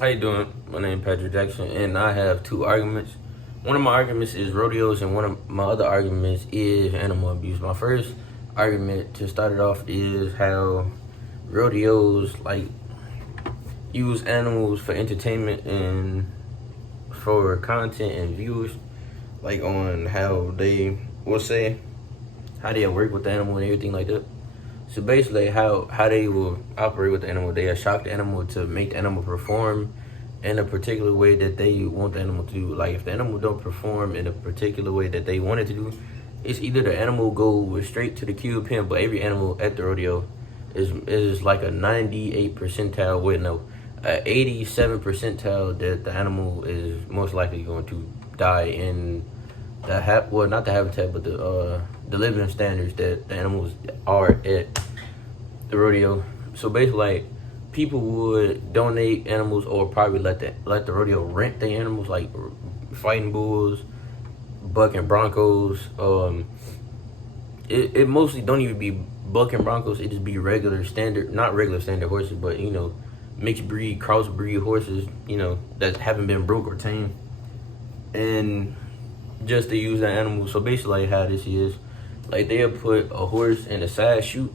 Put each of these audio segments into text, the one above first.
How you doing? My name is Patrick Jackson, and I have two arguments. One of my arguments is rodeos, and one of my other arguments is animal abuse. My first argument to start it off is how rodeos use animals for entertainment and for content and views, like on how they will say how they work with the animal and everything like that. So basically, how they will operate with the animal, they shock the animal to make the animal perform in a particular way that they want the animal to do. Like if the animal don't perform in a particular way that they want it to do, it's either the animal go straight to the kill pen, but every animal at the rodeo is like a 98 percentile, wait no, a 87 percentile that the animal is most likely going to die in the not the habitat, but the living standards that the animals are at the rodeo. So basically, like, people would donate animals or probably let the rodeo rent the animals, like fighting bulls, buck and broncos. It mostly don't even be buck and broncos. It just be regular standard, not regular standard horses, but mixed breed, crossbreed horses, that haven't been broke or tamed, and just to use the animal. So basically, like, how this is, like, they'll put a horse in a side chute,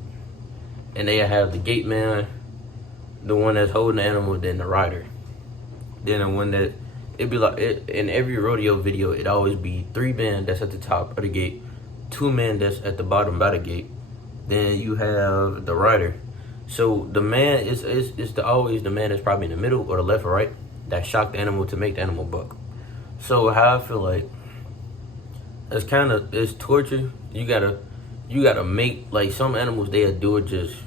and they'll have the gate man, the one that's holding the animal, then the rider. Then the one that, it'd be like, in every rodeo video, it'd always be 3 men that's at the top of the gate, 2 men that's at the bottom by the gate, then you have the rider. So the man is always the man that's probably in the middle or the left or right that shock the animal to make the animal buck. So how I feel like it's torture. You gotta make, like, some animals, they'll do it just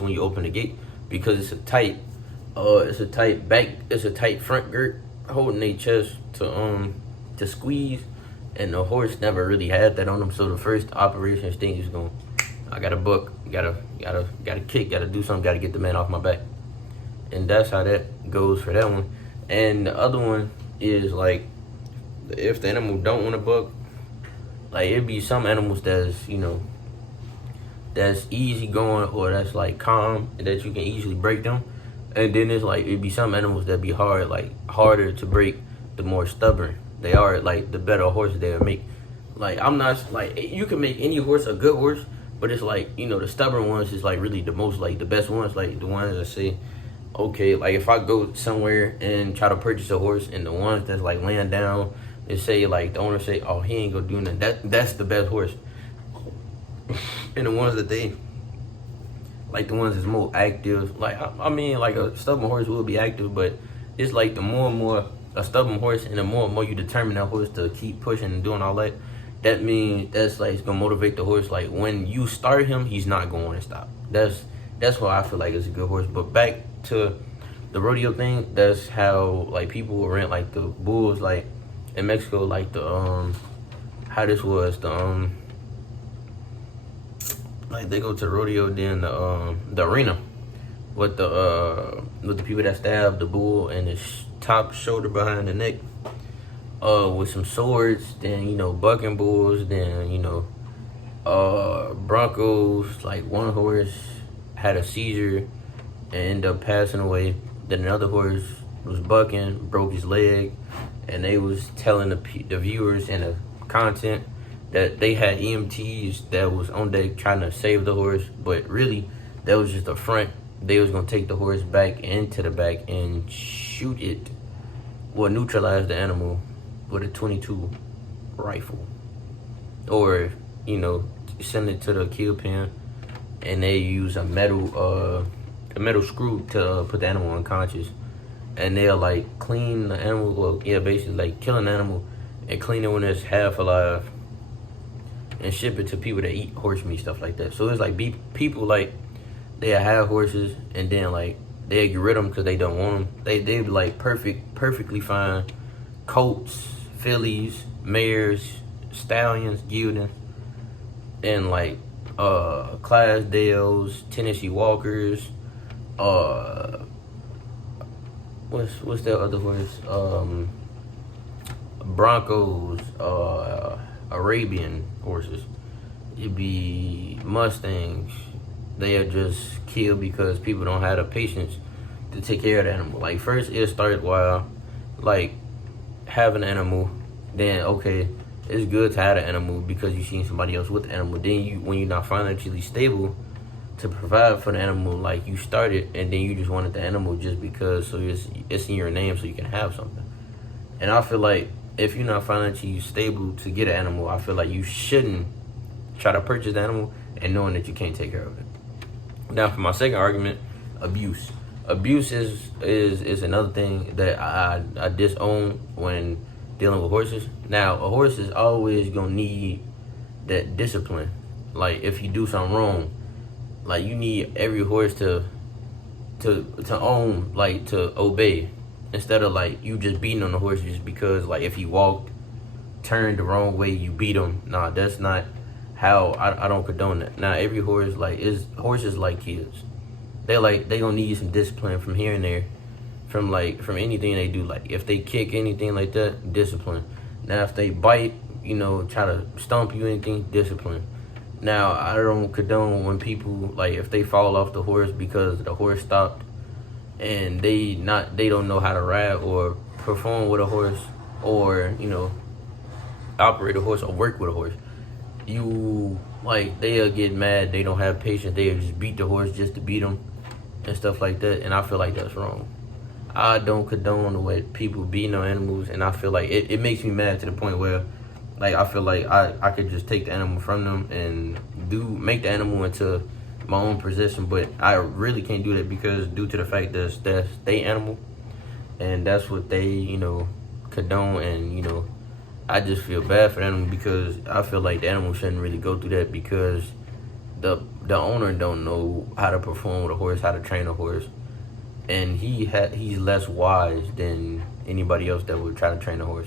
when you open the gate, because it's a tight front girt holding their chest to squeeze, and the horse never really had that on them. So the first operation instinct is going, I got a buck, gotta kick, gotta do something, gotta get the man off my back. And that's how that goes for that one. And the other one is, like, if the animal don't want to buck, like, it'd be some animals that's easy going, or that's like calm, and that you can easily break them. And then it's like, it'd be some animals that be harder to break the more stubborn they are, like the better horse they'll make. Like, I'm not, like, you can make any horse a good horse, but it's like, the stubborn ones is like really the most, like, the best ones, like the ones that say, okay, like, if I go somewhere and try to purchase a horse, and the ones that's like laying down and say, like, the owner say, oh, he ain't gonna do nothing, that's the best horse. And the ones that they, like, the ones that's more active, like, I mean, like, a stubborn horse will be active, but it's like the more and more a stubborn horse, and the more and more you determine that horse to keep pushing and doing all that, that means that's like, it's gonna motivate the horse. Like, when you start him, he's not going to stop. That's why I feel like it's a good horse. But back to the rodeo thing, that's how, like, people will rent, like, the bulls, like in Mexico, like the how this was, the like, they go to the rodeo, then the arena with the people that stab the bull in his top shoulder behind the neck, with some swords. Then bucking bulls. Then broncos. Like, one horse had a seizure and ended up passing away. Then another horse was bucking, broke his leg, and they was telling the viewers and the content that they had EMTs that was on deck trying to save the horse, but really that was just a front. They was gonna take the horse back into the back and shoot it, or neutralize the animal with a .22 rifle, or send it to the kill pen, and they use a metal screw to put the animal unconscious, and they'll, like, clean the animal, well, yeah, basically, like, kill an animal and clean it when it's half alive, and ship it to people that eat horse meat, stuff like that. So it's like, people, like, they have horses, and then, like, they get rid of them because they don't want them. They be like perfectly fine colts, fillies, mares, stallions, geldings, and, like, Clydesdales, Tennessee Walkers, what's that other horse? Broncos, Arabian horses. It'd be Mustangs. They are just killed because people don't have the patience to take care of the animal. Like first it starts while like having an animal, then okay, it's good to have an animal because you seen somebody else with the animal. Then you, when you're not financially stable to provide for the animal, like you started, and then you just wanted the animal just because, so it's in your name, so you can have something. And I feel like if you're not financially stable to get an animal, I feel like you shouldn't try to purchase the animal and knowing that you can't take care of it. Now, for my second argument, abuse. Abuse is another thing that I disown when dealing with horses. Now, a horse is always gonna need that discipline. Like if you do something wrong, like you need every horse to own, like to obey, instead of like you just beating on the horse just because like if he walked, turned the wrong way, you beat him. Nah, that's not how I don't condone that. Now every horse horses like kids. They gonna need some discipline from here and there, from anything they do. Like if they kick anything like that, discipline. Now if they bite, try to stomp you, anything, discipline. Now I don't condone when people, like if they fall off the horse because the horse stopped and they don't know how to ride or perform with a horse, or operate a horse or work with a horse. They'll get mad, they don't have patience, they'll just beat the horse just to beat them and stuff like that, and I feel like that's wrong. I don't condone the way people beating on animals, and I feel like it makes me mad to the point where like I feel like I could just take the animal from them and make the animal into my own possession, but I really can't do that because due to the fact that that's their animal and that's what they condone, and I just feel bad for the animal because I feel like the animal shouldn't really go through that because the owner don't know how to perform with a horse, how to train a horse, and he's less wise than anybody else that would try to train a horse.